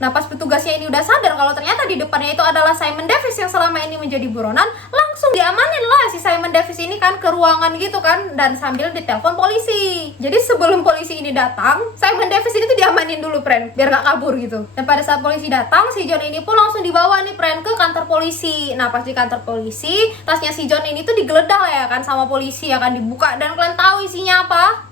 Nah, pas petugasnya ini udah sadar kalau ternyata di depannya itu adalah Simon Davis yang selama ini menjadi buronan, langsung diamanin lah si Simon Davis ini kan ke ruangan gitu kan, dan sambil ditelepon polisi. Jadi sebelum polisi ini datang, Simon Davis ini tuh diamanin dulu, friend, biar nggak kabur gitu. Dan pada saat polisi datang, si John ini pun langsung dibawa nih, friend, ke kantor polisi. Nah, pas di kantor polisi, tasnya si John ini tuh digeledah ya kan sama polisi, ya kan, dibuka, dan kalian tahu isinya apa?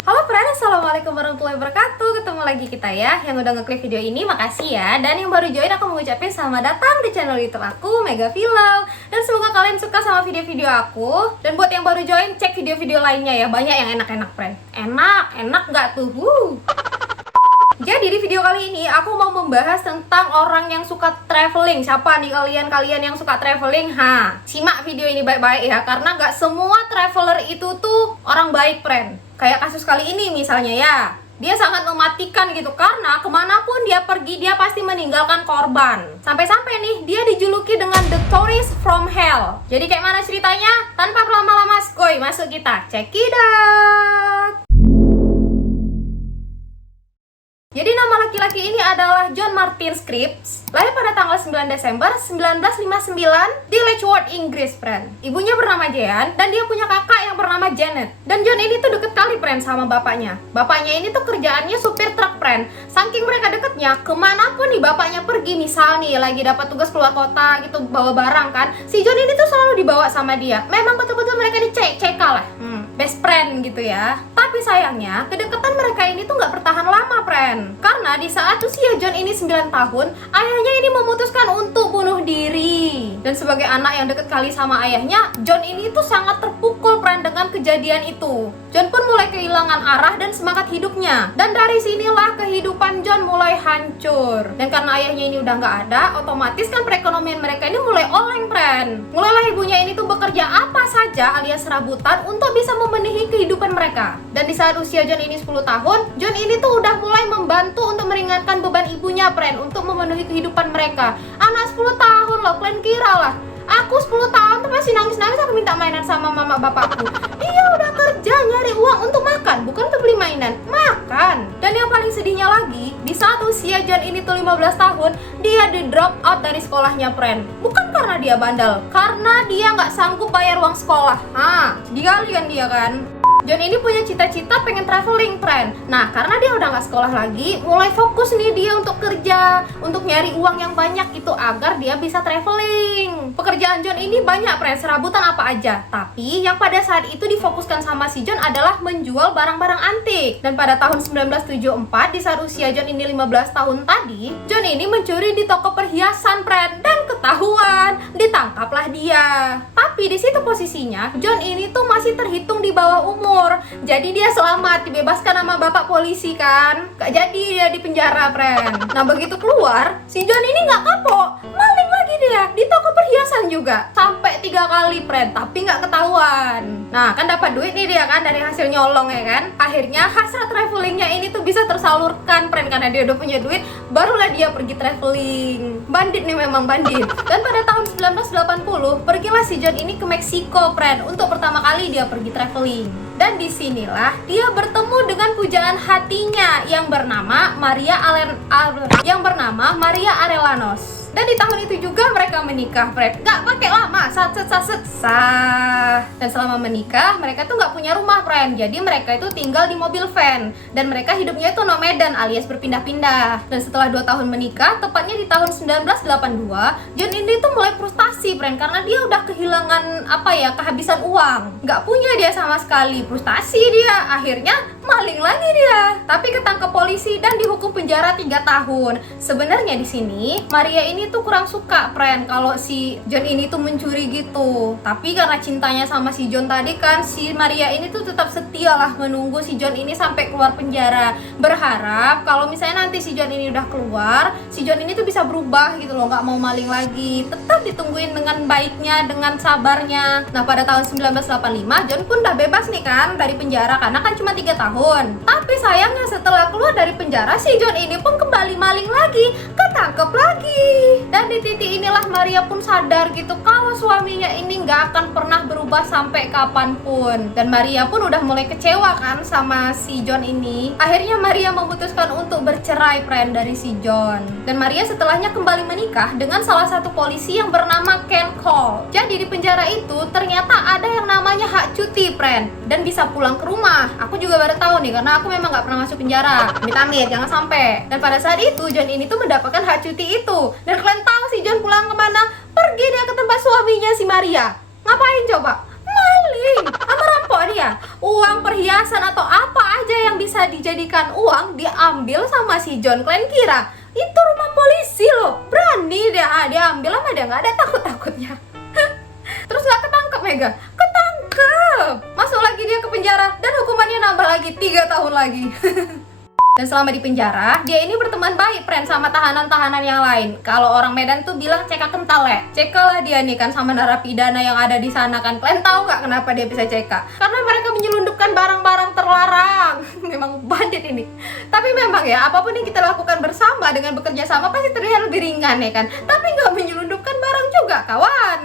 Halo friends, assalamualaikum warahmatullahi wabarakatuh. Ketemu lagi kita ya. Yang udah ngeklik video ini makasih ya. Dan yang baru join aku mengucapkan selamat datang di channel YouTube aku, Mega Filau. Dan semoga kalian suka sama video-video aku. Dan buat yang baru join, cek video-video lainnya ya. Banyak yang enak-enak, friend. Enak nggak tuh? Jadi di video kali ini aku mau membahas tentang orang yang suka traveling. Siapa nih kalian yang suka traveling? Simak video ini baik-baik ya, karena nggak semua traveler itu tuh orang baik, friend. Kayak kasus kali ini misalnya ya, dia sangat mematikan gitu, karena kemanapun dia pergi dia pasti meninggalkan korban. Sampai-sampai nih dia dijuluki dengan The Tourist from Hell. Jadi kayak mana ceritanya? Tanpa berlama-lama skoy, masuk kita check it out. Jadi nama laki-laki ini adalah John Martin Scripps. Lahir pada tanggal 9 Desember 1959 di Letchworth, Inggris, friend. Ibunya bernama Jean dan dia punya kakak yang bernama Janet. Dan John ini tuh deket kali, friend, sama bapaknya. Bapaknya ini tuh kerjaannya supir truk, friend. Saking mereka deketnya, kemanapun nih bapaknya pergi, misal nih lagi dapat tugas keluar kota gitu, bawa barang kan, si John ini tuh selalu dibawa sama dia. Memang betul-betul mereka dicek-cekal lah, best friend gitu ya. Tapi sayangnya kedekatan mereka ini tuh nggak bertahan lama, friend. Karena di saat usia John ini 9 tahun, ayahnya ini memutuskan untuk bunuh diri. Dan sebagai anak yang deket kali sama ayahnya, John ini tuh sangat terpukul, friend, dengan kejadian itu. John pun mulai kehilangan arah dan semangat hidupnya. Dan dari sinilah kehidupan John mulai hancur. Dan karena ayahnya ini udah nggak ada, otomatis kan perekonomian mereka ini mulai oleng, friend. Mulailah ibunya ini tuh bekerja apa saja alias serabutan untuk bisa memenuhi kehidupan mereka. Dan di saat usia John ini 10 tahun, John ini tuh udah mulai membantu untuk meringankan beban ibunya, friend, untuk memenuhi kehidupan mereka. Anak 10 tahun loh, kalian kira lah aku 10 tahun tuh masih nangis-nangis aku minta mainan sama mama bapakku. Dia udah kerja nyari uang untuk makan, bukan untuk beli mainan, makan. Dan yang paling sedihnya lagi, di saat usia John ini tuh 15 tahun, dia di drop out dari sekolahnya, friend. Bukan karena dia bandel, karena dia nggak sanggup bayar uang sekolah. Sedih kali kan dia kan. John ini punya cita-cita pengen traveling, friend. Nah, karena dia udah nggak sekolah lagi, mulai fokus nih dia untuk kerja, untuk nyari uang yang banyak itu agar dia bisa traveling. Pekerjaan John ini banyak, friend, serabutan apa aja. Tapi yang pada saat itu difokuskan sama si John adalah menjual barang-barang antik. Dan pada tahun 1974, di saat usia John ini 15 tahun tadi, John ini mencuri di toko perhiasan, friend, dan ketahuan, ditangkaplah dia. Tapi di situ posisinya, John ini tuh masih terhitung di bawah umur. Jadi dia selamat, dibebaskan sama bapak polisi kan. Gak jadi dia di penjara, friend. Nah, begitu keluar, si John ini gak kapok, maling lagi dia di toko perhiasan juga. Sampai 3 kali, friend, tapi gak ketahuan. Nah, kan dapat duit nih dia kan dari hasil nyolong ya kan. Akhirnya hasrat travelingnya ini tuh bisa tersalurkan, friend, karena dia udah punya duit. Barulah dia pergi traveling. Bandit nih, memang bandit. Dan pada tahun 1980, pergilah si John ini ke Meksiko, friend, untuk pertama kali dia pergi traveling. Dan disinilah dia bertemu dengan pujaan hatinya yang bernama Maria Arellanoz. Dan di tahun itu juga mereka menikah, friend. Gak pakai lama, sah. Dan selama menikah, mereka tuh gak punya rumah, friend. Jadi mereka itu tinggal di mobil van. Dan mereka hidupnya itu nomaden alias berpindah-pindah. Dan setelah 2 tahun menikah, tepatnya di tahun 1982, John ini tuh mulai frustasi, friend, karena dia udah kehilangan kehabisan uang. Gak punya dia sama sekali, frustasi dia. Akhirnya maling lagi dia. Tapi ketangkep polisi dan dihukum penjara 3 tahun. Sebenarnya di sini Maria ini tuh kurang suka, friend, kalau si John ini tuh mencuri gitu. Tapi karena cintanya sama si John tadi kan, si Maria ini tuh tetap setia lah menunggu si John ini sampai keluar penjara. Berharap kalau misalnya nanti si John ini udah keluar, si John ini tuh bisa berubah gitu loh, nggak mau maling lagi. Tetap ditungguin dengan baiknya, dengan sabarnya. Nah, pada tahun 1985 John pun udah bebas nih kan dari penjara, karena kan cuma 3 tahun. Tapi sayangnya setelah keluar dari penjara, si John ini pun kembali maling lagi, ketangkep lagi. Dan Dan di titik inilah Maria pun sadar gitu kalau suaminya ini nggak akan pernah berubah sampai kapanpun. Dan Maria pun udah mulai kecewa kan sama si John ini. Akhirnya Maria memutuskan untuk bercerai friend dari si John. Dan Maria setelahnya kembali menikah dengan salah satu polisi yang bernama Ken Cole. Jadi di penjara itu ternyata ada yang namanya hak cuti friend, dan bisa pulang ke rumah. Aku juga baru tahu nih karena aku memang nggak pernah masuk penjara. Amit-amit jangan sampai. Dan pada saat itu John ini tuh mendapatkan hak cuti itu. Dan kalian tahu si John pulang kemana? Pergi dia ke tempat suaminya si Maria. Ngapain coba? Maling sama rampok dia. Uang, perhiasan atau apa aja yang bisa dijadikan uang diambil sama si John. Kalian kira itu rumah polisi loh? Berani dia ambil sama dia, nggak ada takut-takutnya. Terus nggak ketangkep Mega? Ketangkep. Masuk lagi dia ke penjara dan hukumannya nambah lagi 3 tahun lagi. Dan selama di penjara, dia ini berteman baik friend sama tahanan-tahanan yang lain. Kalau orang Medan tuh bilang ceka kental ya. Ceka lah dia nih kan sama narapidana yang ada di sana kan. Kalian tahu nggak kenapa dia bisa ceka? Karena mereka menyelundupkan barang-barang terlarang. Memang bandit ini. Tapi memang ya, apapun yang kita lakukan bersama dengan bekerja sama pasti terlihat lebih ringan ya kan. Tapi nggak menyelundupkan barang juga kawan.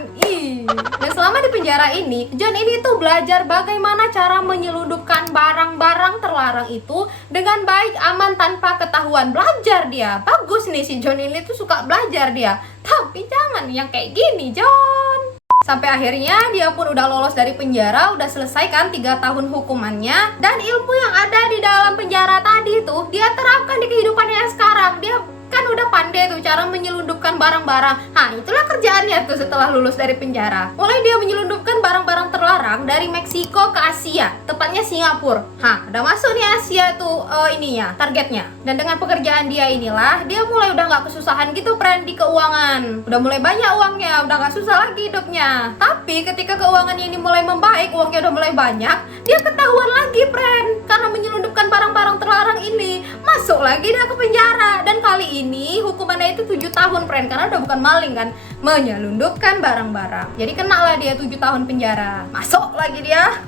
Dan selama di penjara ini, John ini tuh belajar bagaimana cara menyelundupkan barang-barang terlarang itu dengan baik, aman, tanpa ketahuan. Belajar dia. Bagus nih si John ini tuh suka belajar dia. Tapi jangan yang kayak gini John. Sampai akhirnya dia pun udah lolos dari penjara, udah selesai kan 3 tahun hukumannya. Dan ilmu yang ada di dalam penjara tadi tuh dia terapkan di kehidupannya sekarang. Dia kan udah pandai tuh cara menyelundupkan barang-barang. Nah itulah kerjaannya tuh setelah lulus dari penjara. Mulai dia menyelundupkan barang-barang terlarang dari Meksiko ke Asia, tepatnya Singapura. Udah masuk nih Asia tuh ininya, targetnya. Dan dengan pekerjaan dia inilah, dia mulai udah nggak kesusahan gitu friend di keuangan. Udah mulai banyak uangnya, udah nggak susah lagi hidupnya. Tapi ketika keuangannya ini mulai membaik, uangnya udah mulai banyak, dia ketahuan lagi friend karena menyelundupkan barang-barang terlarang ini. Masuk lagi dia ke penjara. Dan kali ini hukumannya itu 7 tahun friend, karena udah bukan maling kan, menyelundupkan barang-barang. Jadi kena lah dia 7 tahun penjara. Masuk lagi dia,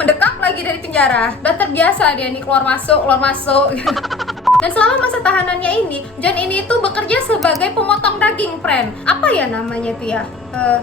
mendekap lagi dari penjara. Udah terbiasa dia nih keluar masuk. Dan selama masa tahanannya ini, John ini tuh bekerja sebagai pemotong daging friend. Apa ya namanya tuh ya?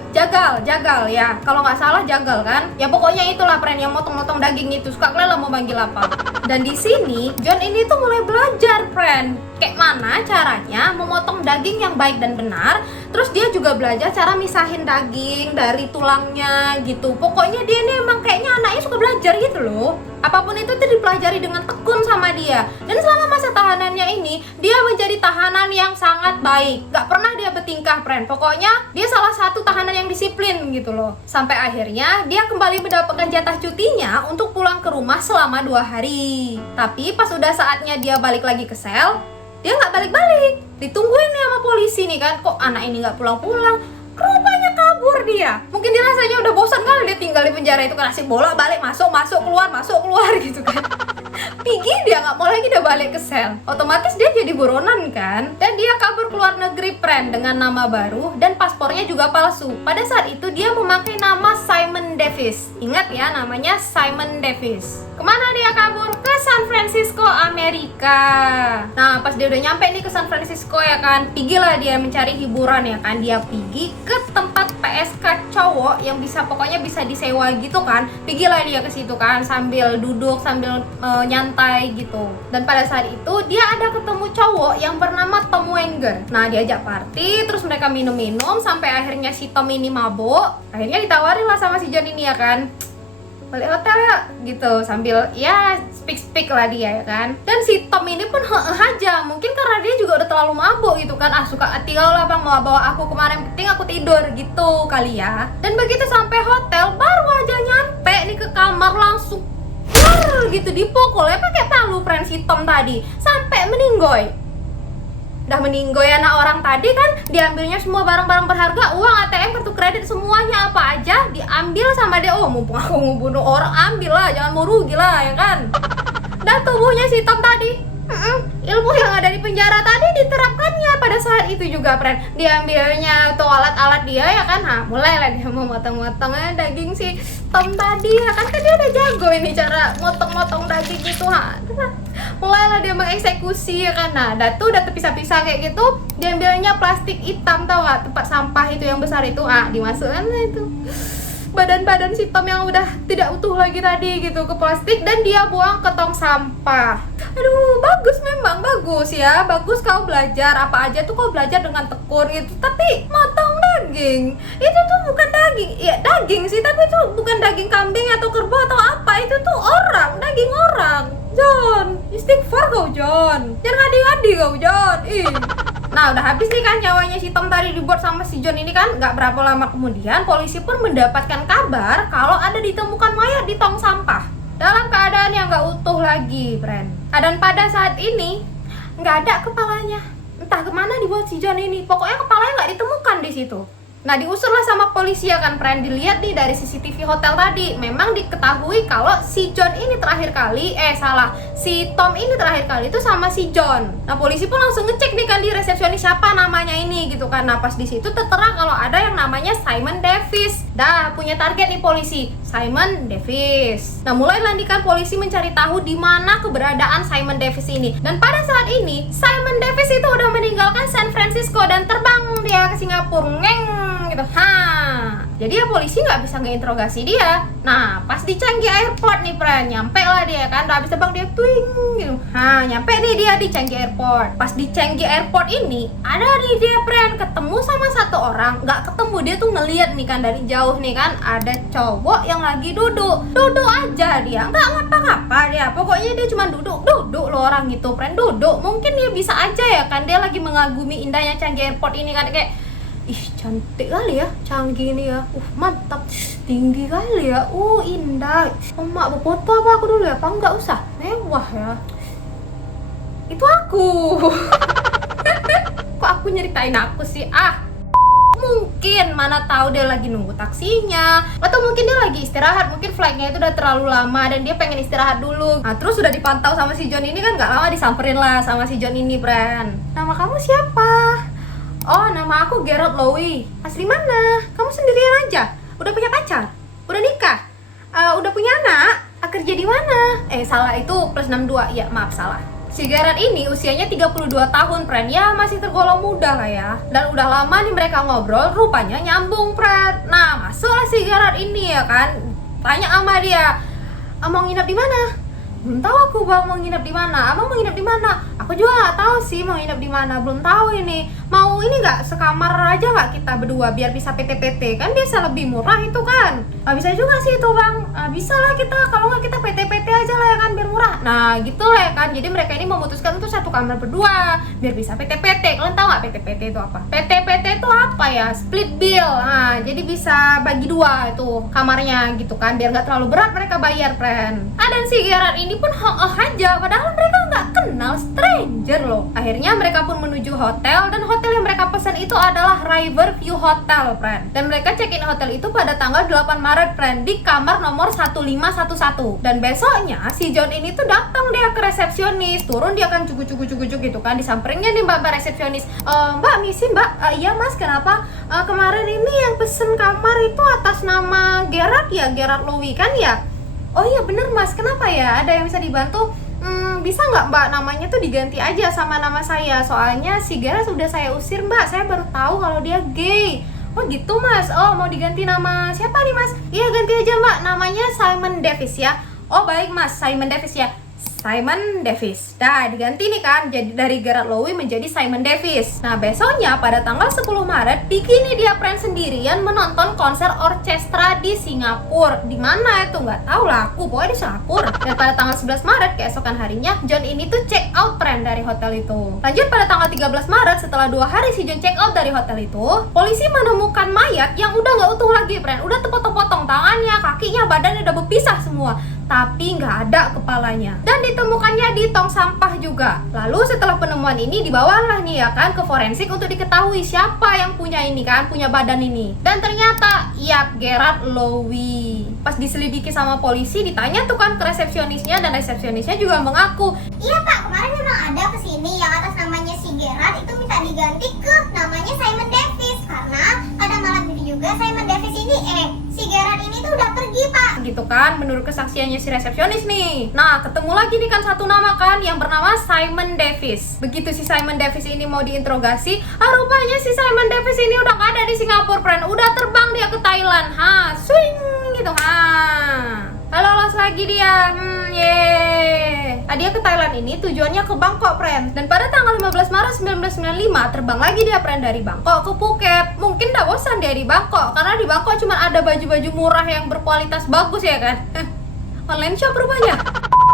Jagal ya. Kalau nggak salah jagal kan? Ya pokoknya itulah friend yang motong-motong daging itu. Suka kalian lah mau manggil apa. Dan di sini John ini tuh mulai belajar friend. Kayak mana caranya memotong daging yang baik dan benar. Terus dia juga belajar cara misahin daging dari tulangnya gitu. Pokoknya dia ini emang kayaknya anaknya suka belajar gitu loh. Apapun itu tuh dipelajari dengan tekun sama dia. Dan selama masa tahanannya ini, dia menjadi tahanan yang sangat baik. Gak pernah dia bertingkah friend. Pokoknya dia salah satu tahanan yang disiplin gitu loh. Sampai akhirnya dia kembali mendapatkan jatah cutinya untuk pulang ke rumah selama 2 hari. Tapi pas udah saatnya dia balik lagi ke sel, dia nggak balik-balik. Ditungguin nih sama polisi nih kan, kok anak ini nggak pulang-pulang. Rupanya kabur dia. Mungkin dia rasanya udah bosan kali dia tinggal di penjara itu kan, asik bolak-balik masuk keluar gitu kan. Pigi dia nggak mau lagi dia balik ke sel. Otomatis dia jadi buronan kan. Dan dia kabur keluar negeri friend dengan nama baru dan paspornya juga palsu. Pada saat itu dia memakai nama Simon Davis. Ingat ya namanya Simon Davis. Kemana dia kabur? Ke San Francisco, Amerika. Nah pas dia udah nyampe nih ke San Francisco ya kan, pigilah dia mencari hiburan ya kan. Dia pergi ke tempat PSK cowok yang pokoknya bisa disewa gitu kan. Pigilah dia ke situ kan sambil duduk sambil nyantai gitu. Dan pada saat itu dia ada ketemu cowok yang bernama Tom Wenger. Nah diajak party, terus mereka minum-minum sampai akhirnya si Tom ini mabuk. Akhirnya ditawarin lah sama si John ini ya kan, balik hotel ya gitu, sambil ya speak lah dia ya kan. Dan si Tom ini pun aja, mungkin karena dia juga udah terlalu mabuk gitu kan. Suka tinggal lah bang, mau bawa aku kemana, yang penting aku tidur gitu kali ya. Dan begitu sampai hotel, baru aja nyampe nih ke kamar langsung gitu dipukul ya pakai palu friend si Tom tadi sampai meninggoy. Udah meninggoy anak orang tadi kan, diambilnya semua barang-barang berharga, uang, ATM, kartu kredit, semuanya apa aja diambil sama dia. Oh mumpung aku ngebunuh orang, ambil lah, jangan mau rugi lah ya kan. Dan tubuhnya si Tom tadi, ilmu yang ada di penjara tadi diterapkannya pada saat itu juga friend. Diambilnya tuh alat-alat dia ya kan. Nah mulailah dia memotong-motongnya daging si Tom tadi ya kan dia udah jago ini cara motong-motong daging itu. mulailah dia mengeksekusi ya kan. Nah, udah terpisah-pisah kayak gitu, diambilnya plastik hitam, tau gak, tempat sampah itu yang besar itu, dimasukkan itu badan-badan si Tom yang udah tidak utuh lagi tadi gitu ke plastik, dan dia buang ke tong sampah. Aduh, bagus, memang bagus ya, bagus kau belajar apa aja tuh, kau belajar dengan tekun gitu, tapi motong daging itu tuh bukan daging, ya daging sih, tapi itu bukan daging kambing atau kerbau atau apa, itu tuh orang, daging orang. John, istighfar kau John, jangan ngadi-ngadi kau John. Nah, udah habis nih kan nyawanya si Tom tadi dibuat sama si John ini kan. Gak berapa lama kemudian polisi pun mendapatkan kabar kalau ada ditemukan mayat di tong sampah dalam keadaan yang gak utuh lagi, friend. Dan pada saat ini gak ada kepalanya. Entah kemana dibawa si John ini. Pokoknya kepalanya gak ditemukan di situ. Nah, diusurlah sama polisi ya kan, friend. Dilihat nih dari CCTV hotel tadi, memang diketahui kalau si John ini terakhir kali, si Tom ini terakhir kali itu sama si John. Nah, polisi pun langsung ngecek nih kan di resepsionis siapa namanya ini gitu kan. Nah, pas di situ tertera kalau ada yang namanya Simon Davis. Dah punya target nih polisi, Simon Davis. Nah, mulailah nih kan polisi mencari tahu di mana keberadaan Simon Davis ini. Dan pada saat ini Simon Davis itu udah meninggalkan San Francisco dan terbang dia ke Singapura. Gitu. Jadi ya polisi nggak bisa ngeinterogasi dia. Nah, pas di Changi Airport nih, friend, nyampe lah dia kan, udah habis terbang dia twing gitu. Nyampe nih dia di Changi Airport. Pas di Changi Airport ini ada nih dia, friend, ketemu sama satu orang. Nggak ketemu, dia tuh ngeliat nih kan dari jauh nih kan, ada cowok yang lagi duduk aja dia, nggak ngapa-ngapa dia. Pokoknya dia cuma duduk loh orang gitu, friend, duduk. Mungkin dia bisa aja ya kan, dia lagi mengagumi indahnya Changi Airport ini kan, kayak cantik kali ya, canggih ini ya, mantap, tinggi kali ya, indah. Mak berfoto apa aku dulu ya? Apa enggak usah, mewah ya. Itu aku. Kok aku nyeritain aku sih? Mungkin, mana tahu dia lagi nunggu taksinya, atau mungkin dia lagi istirahat, mungkin flightnya itu udah terlalu lama dan dia pengen istirahat dulu. Nah, terus udah dipantau sama si John ini kan, gak lama disamperin lah sama si John ini, friend. Nama kamu siapa? Oh, nama aku Gerard Lowy. Asli mana? Kamu sendirian aja? Udah punya pacar? Udah nikah? Udah punya anak? Kerja di mana? Salah, itu plus 62. Ya, maaf, salah. Si Gerard ini usianya 32 tahun, friend. Ya, masih tergolong muda lah ya. Dan udah lama nih mereka ngobrol, rupanya nyambung, friend. Nah, masuklah si Gerard ini ya kan. Tanya sama dia, mau nginep di mana? Belum tahu aku, bang, mau nginep di mana. Abang mau nginep di mana? Aku juga nggak tahu sih mau nginep di mana. Belum tahu ini. Mau ini nggak sekamar aja nggak kita berdua biar bisa PT-PT, kan biasa lebih murah itu kan. Bisa juga sih itu, bang. Bisa lah kita, kalau nggak kita PT-PT aja lah ya kan, biar murah. Nah gitu lah ya kan. Jadi mereka ini memutuskan untuk satu kamar berdua biar bisa PT-PT. Kalian tahu nggak PT-PT itu apa? PT-PT itu apa ya? Split bill. Nah, jadi bisa bagi dua itu kamarnya gitu kan, biar nggak terlalu berat mereka bayar, friend. Dan si Gerard ini pun aja, padahal mereka nggak kenal, stranger loh. Akhirnya mereka pun menuju hotel, dan hotel yang mereka pesan itu adalah Riverview Hotel, friend. Dan mereka check-in hotel itu pada tanggal 8 Maret, friend, di kamar nomor 1511. Dan besoknya si John ini tuh datang dia ke resepsionis, turun dia kan cukup gitu kan, disamperinnya nih mbak resepsionis. Mbak, misi mbak. Iya mas, kenapa? Kemarin ini yang pesen kamar itu atas nama Gerard ya, Gerard Lowy kan ya? Oh iya bener mas, kenapa ya? Ada yang bisa dibantu? Bisa nggak mbak namanya tuh diganti aja sama nama saya, soalnya si Gerard sudah saya usir mbak, saya baru tahu kalau dia gay. Oh gitu mas, oh mau diganti nama siapa nih mas? Iya ganti aja mbak, namanya Simon Davis ya. Oh baik mas, Simon Davis ya, Simon Davis. Dah diganti nih kan, jadi dari Gerard Lowy menjadi Simon Davis. Nah besoknya pada tanggal 10 Maret, Bikini dia friend sendirian menonton konser orkestra di Singapura. Di mana itu nggak tahu lah aku, pokoknya di Singapura. Dan pada tanggal 11 Maret keesokan harinya, John ini tuh check out, friend, dari hotel itu. Lanjut pada tanggal 13 Maret, setelah 2 hari si John check out dari hotel itu, polisi menemukan mayat yang udah nggak utuh lagi, friend. Udah terpotong-potong tangannya, kakinya, badannya udah berpisah semua, tapi nggak ada kepalanya. Dan ditemukannya di tong sampah juga. Lalu setelah penemuan ini dibawalah nih ya kan ke forensik untuk diketahui siapa yang punya ini kan, punya badan ini. Dan ternyata iya Gerard Lowy. Pas diselidiki sama polisi, ditanya tuh kan ke resepsionisnya, dan resepsionisnya juga mengaku, iya pak, kemarin memang ada kesini yang atas namanya si Gerard itu minta diganti ke namanya Simon Davis, karena pada malam itu juga Simon Davis ini ini si Gerard ini tuh udah pergi, Pak. Gitu kan, menurut kesaksiannya si resepsionis nih. Nah, ketemu lagi nih kan satu nama kan yang bernama Simon Davis. Begitu si Simon Davis ini mau diinterogasi, rupanya si Simon Davis ini udah gak ada di Singapura, friend. Udah terbang dia ke Thailand. Swing gitu. Halo, los lagi dia. Dia ke Thailand ini tujuannya ke Bangkok, friend. Dan pada tanggal 15 Maret 1995 terbang lagi dia, friend, dari Bangkok ke Phuket. Mungkin udah bosan dia di Bangkok, karena di Bangkok cuma ada baju-baju murah yang berkualitas bagus ya kan. Online shop rupanya.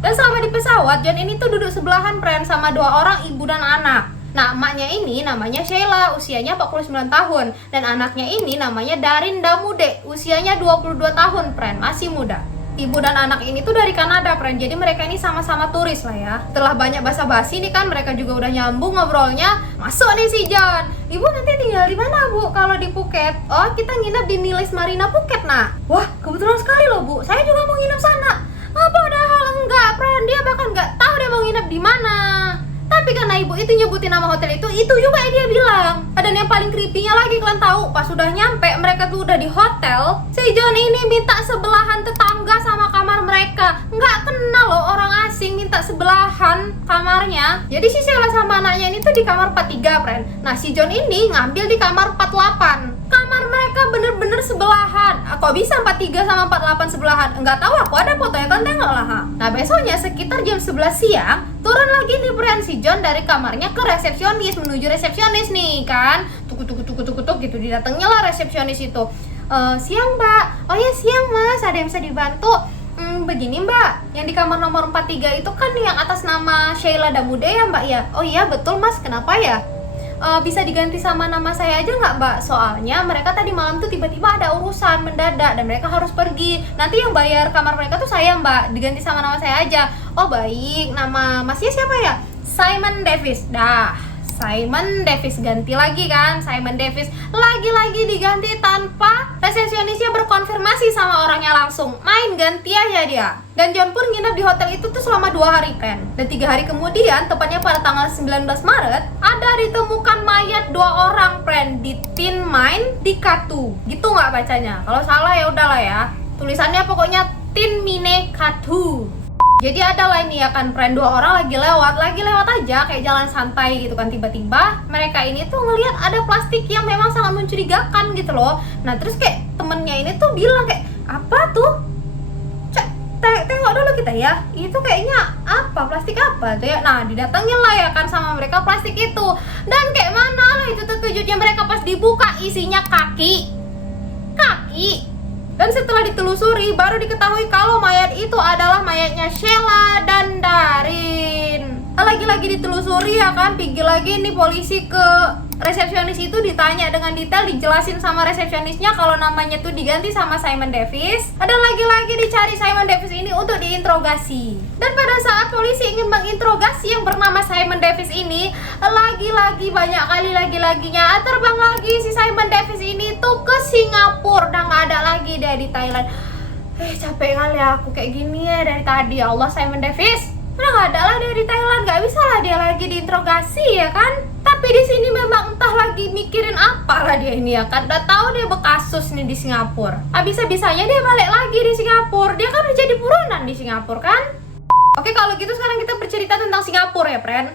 Dan selama di pesawat, John ini tuh duduk sebelahan, friend, sama dua orang ibu dan anak. Nah, emaknya ini namanya Sheila, usianya 49 tahun. Dan anaknya ini namanya Darin Damude, usianya 22 tahun, friend, masih muda. Ibu dan anak ini tuh dari Kanada, friend. Jadi mereka ini sama-sama turis lah ya. Setelah banyak basa-basi nih kan, mereka juga udah nyambung ngobrolnya. Masuk nih si John. Ibu nanti tinggal di mana, Bu, kalau di Phuket? Oh, kita nginep di Nilis Marina Phuket, nak. Wah, kebetulan sekali loh, Bu. Saya juga mau nginep sana. Padahal enggak, friend. Dia bahkan nggak tahu dia mau nginep di mana. Tapi karena ibu itu nyebutin nama hotel itu juga yang dia bilang. Dan yang paling creepy-nya lagi, kalian tahu, pas sudah nyampe, mereka tuh udah di hotel, si John ini minta sebelahan tetangga sama kamar mereka. Nggak kenal loh, orang asing minta sebelahan kamarnya. Jadi si Sheila sama anaknya ini tuh di kamar 43, friend. Nah, si John ini ngambil di kamar 48. Kamar mereka bener-bener sebelahan. Kok bisa 43 sama 48 sebelahan? Enggak tahu, aku ada fotonya, kan tengok lah. Nah, besoknya sekitar jam 11 siang turun lagi nih, friend, si John dari kamarnya ke resepsionis, menuju resepsionis nih kan. Tuk gitu, didatengnya lah resepsionis itu. Siang, Mbak. Oh ya, siang, Mas, ada yang bisa dibantu? Begini, Mbak, yang di kamar nomor 43 itu kan yang atas nama Sheila Damude ya, Mbak ya? Oh iya, betul, Mas, kenapa ya? Bisa diganti sama nama saya aja nggak, Mbak? Soalnya mereka tadi malam tuh tiba-tiba ada urusan mendadak dan mereka harus pergi. Nanti yang bayar kamar mereka tuh saya, Mbak. Diganti sama nama saya aja. Oh, baik. Nama masnya siapa ya? Simon Davis. Dah, Simon Davis ganti lagi kan? Simon Davis lagi-lagi diganti tanpa resepsionisnya berkonfirmasi sama orangnya langsung. Main ganti aja dia. Dan John pun nginep di hotel itu tuh selama 2 hari, friend. Dan 3 hari kemudian, tepatnya pada tanggal 19 Maret, ada ditemukan mayat 2 orang, friend, di Tin Mine di Katu. Gitu nggak bacanya? Kalau salah ya udahlah ya. Tulisannya pokoknya Tin Mine Katu. Jadi ada lah ini ya kan, friend, 2 orang lagi lewat aja kayak jalan santai gitu kan. Tiba-tiba mereka ini tuh ngelihat ada plastik yang memang sangat mencurigakan gitu loh. Nah, terus kayak temennya ini tuh bilang kayak, apa tuh? Tengok dulu kita ya, itu kayaknya apa, plastik apa tuh ya. Nah, didatengin lah ya kan sama mereka plastik itu. Dan kayak mana lah itu terkejutnya mereka pas dibuka, isinya kaki. Dan setelah ditelusuri baru diketahui kalau mayat itu adalah mayatnya Sheila dan Darin. Lagi-lagi ditelusuri ya kan, pergi lagi nih polisi ke resepsionis itu, ditanya dengan detail, dijelasin sama resepsionisnya kalau namanya tuh diganti sama Simon Davis. Dan lagi-lagi dicari Simon Davis ini untuk diinterogasi. Dan pada saat polisi ingin menginterogasi yang bernama Simon Davis ini, lagi-lagi banyak kali lagi-laginya terbang lagi si Simon Davis ini tuh ke Singapura. Udah gak ada lagi dia di Thailand. Capek kali aku kayak gini ya dari tadi. Ya Allah, Simon Davis, udah gak ada lah dia di Thailand, gak bisa lah dia lagi diinterogasi ya kan. Tapi di sini memang entah lagi mikirin apa lah dia ini ya kan. Udah tahu dia berkasus nih di Singapura. Bisa-bisanya dia balik lagi di Singapura. Dia kan udah jadi buronan di Singapura kan. Oke, kalau gitu sekarang kita bercerita tentang Singapura ya, friend.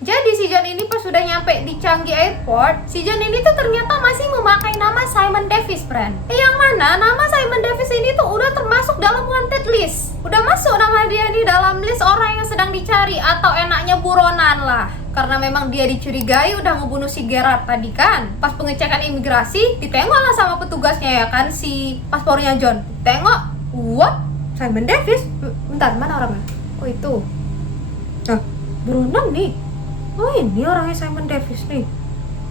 Jadi si John ini pas sudah nyampe di Changi Airport, si John ini tuh ternyata masih memakai nama Simon Davis, friend. Yang mana nama Simon Davis ini tuh udah termasuk dalam wanted list. Udah masuk nama dia di dalam list orang yang sedang dicari, atau enaknya buronan lah. Karena memang dia dicurigai udah ngebunuh si Gerard tadi kan. Pas pengecekan imigrasi, ditengok lah sama petugasnya ya kan, si paspornya John. Tengok, what? Simon Davis? Bentar, mana orangnya? Oh itu. Nah, buronan nih. Oh ini orangnya Simon Davis nih.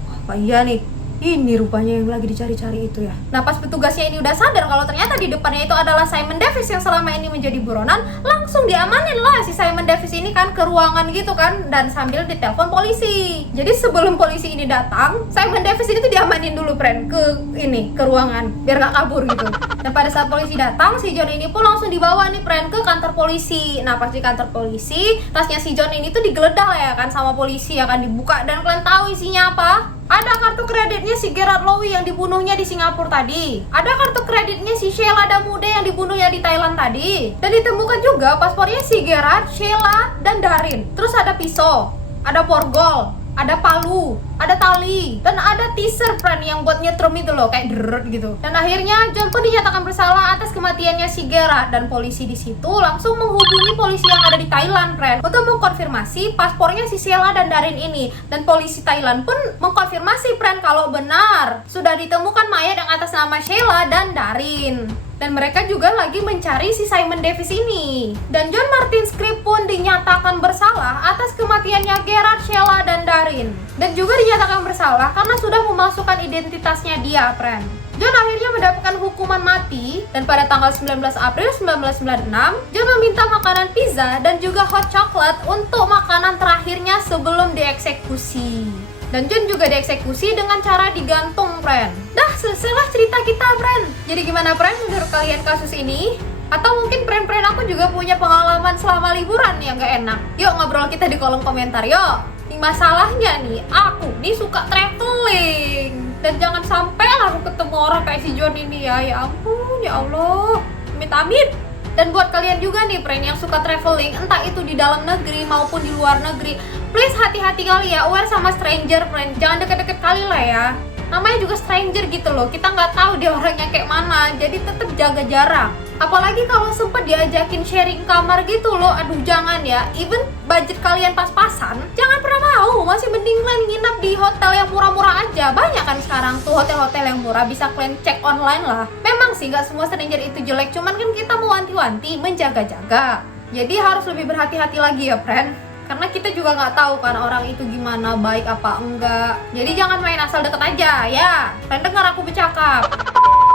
Apa iya nih? Ini rupanya yang lagi dicari-cari itu ya. Nah, pas petugasnya ini udah sadar kalau ternyata di depannya itu adalah Simon Davis yang selama ini menjadi buronan, langsung diamanin lah si Simon Davis ini kan ke ruangan gitu kan, dan sambil ditelepon polisi. Jadi sebelum polisi ini datang, Simon Davis ini tuh diamanin dulu, friend, ke ruangan biar gak kabur gitu. Dan pada saat polisi datang, si John ini pun langsung dibawa nih, friend, ke kantor polisi. Nah, pas di kantor polisi, tasnya si John ini tuh digeledah ya kan sama polisi ya kan, dibuka, dan kalian tahu isinya apa? Ada kartu kreditnya si Gerard Lowy yang dibunuhnya di Singapura tadi. Ada kartu kreditnya si Sheila Damude yang dibunuhnya di Thailand tadi. Dan ditemukan juga paspornya si Gerard, Sheila, dan Darin. Terus ada pisau, ada porgol, ada palu, ada tali, dan ada teaser friend yang buat nyetrum itu loh, kayak deret gitu. Dan akhirnya John pun dinyatakan bersalah atas kematiannya si Gerard, dan polisi di situ langsung menghubungi polisi yang ada di Thailand, friend, untuk mengkonfirmasi paspornya si Sheila dan Darin ini. Dan polisi Thailand pun mengkonfirmasi, friend, kalau benar sudah ditemukan mayat yang atas nama Sheila dan Darin. Dan mereka juga lagi mencari si Simon Davis ini. Dan John Martin Scribb pun dinyatakan bersalah atas kematiannya Gerard, Sheila, dan Darin. Dan juga dinyatakan bersalah karena sudah memasukkan identitasnya dia, friend. John akhirnya mendapatkan hukuman mati, dan pada tanggal 19 April 1996, John meminta makanan pizza dan juga hot chocolate untuk makanan terakhirnya sebelum dieksekusi. Dan John juga dieksekusi dengan cara digantung, friend. Dah, selesailah cerita kita, friend. Jadi gimana, friend, menurut kalian kasus ini? Atau mungkin friend-friend aku juga punya pengalaman selama liburan yang gak enak? Yuk ngobrol kita di kolom komentar, yuk. Nih masalahnya nih, aku nih suka traveling. Dan jangan sampai lah aku ketemu orang kayak si John ini ya. Ya ampun, ya Allah. Amit-amit. Dan buat kalian juga nih, friend, yang suka traveling, entah itu di dalam negeri maupun di luar negeri, please hati-hati kali ya, aware sama stranger, friend. Jangan deket-deket kali lah ya. Namanya juga stranger gitu loh, kita nggak tahu dia orangnya kayak mana, jadi tetap jaga jarak. Apalagi kalau sempet diajakin sharing kamar gitu loh, aduh jangan ya. Even budget kalian pas-pasan, jangan pernah mau. Masih mending kalian nginap di hotel yang murah-murah aja. Banyak kan sekarang tuh hotel-hotel yang murah, bisa kalian cek online lah. Memang sih nggak semua stranger itu jelek, cuman kan kita mau wanti-wanti, menjaga-jaga. Jadi harus lebih berhati-hati lagi ya, friend. Karena kita juga nggak tahu kan orang itu gimana, baik apa enggak. Jadi jangan main asal deket aja ya. Friend, dengar aku bercakap.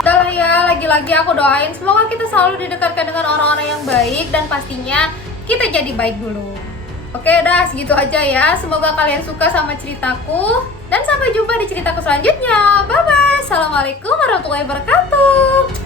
Udah lah ya, lagi-lagi aku doain semoga kita selalu didekatkan dengan orang-orang yang baik, dan pastinya kita jadi baik dulu. Oke, udah segitu aja ya. Semoga kalian suka sama ceritaku, dan sampai jumpa di ceritaku selanjutnya. Bye bye. Assalamualaikum warahmatullahi wabarakatuh.